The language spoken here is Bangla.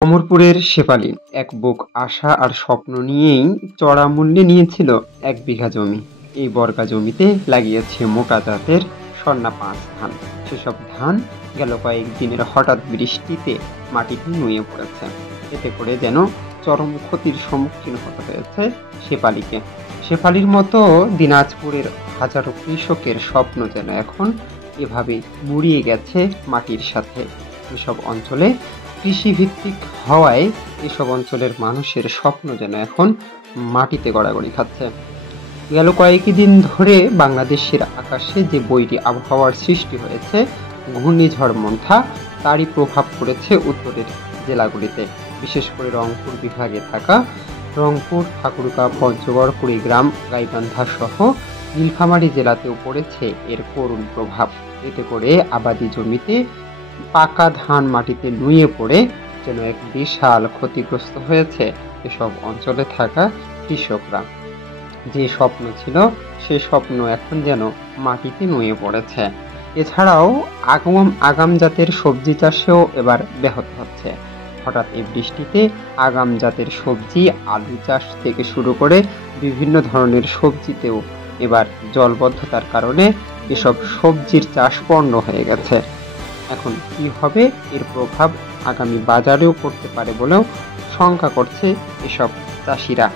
অমরপুরের শেফালি এক বুক আশা আর স্বপ্ন নিয়েই চড়া মূল্যে নিয়েছিল ১ বিঘা জমি। এই বর্গা জমিতে লাগিয়েছে মোটা জাতের স্বর্ণা ৫ ধান। সেসব ধান গেল কয়েকদিনের হঠাৎ বৃষ্টিতে মাটিতে নুয়ে পড়েছে। এতে করে যেন চরম ক্ষতির সম্মুখীন হতে হয়েছে শেফালিকে। শেফালির মতো দিনাজপুরের হাজারো কৃষকের স্বপ্ন যেন এখন এভাবে মুড়িয়ে গেছে মাটির সাথে। এসব অঞ্চলে কৃষিভিত্তিক হওয়ায় এসব অঞ্চলের মানুষের স্বপ্ন যেন এখন মাটিতে গড়াগড়ি খাচ্ছে। গেল কয়েকদিন ধরে বাংলাদেশের আকাশে যে বৈরী আবহাওয়ার সৃষ্টি হয়েছে, ঘূর্ণিঝড় মন্থা, তারই প্রভাব পড়েছে উত্তরের জেলাগুলিতে। বিশেষ করে রংপুর বিভাগে থাকা রংপুর, ঠাকুরগাঁও, পঞ্চগড়, কুড়িগ্রাম, গাইবান্ধা সহ নীলফামারী জেলাতেও পড়েছে এর করুণ প্রভাব। এতে করে আবাদি জমিতে পাকা ধান মাটিতে নুয়ে পড়ে যেন এক বিশাল ক্ষতিগ্রস্ত হয়েছে এসব অঞ্চলে থাকা কৃষকরা। যে স্বপ্ন ছিল সে স্বপ্ন এখন যেন মাটিতে নুয়ে পড়েছে। এছাড়াও আগাম জাতের সবজি চাষেও এবার ব্যাহত হচ্ছে। হঠাৎ এই বৃষ্টিতে আগাম জাতের সবজি, আলু চাষ থেকে শুরু করে বিভিন্ন ধরনের সবজিতেও এবার জলবদ্ধতার কারণে এসব সবজির চাষ পণ্ড হয়ে গেছে। এখন কি হবে, এর প্রভাব আগামী বাজারেও পড়তে পারে বলেও শঙ্কা করছে এসব চাষিরা।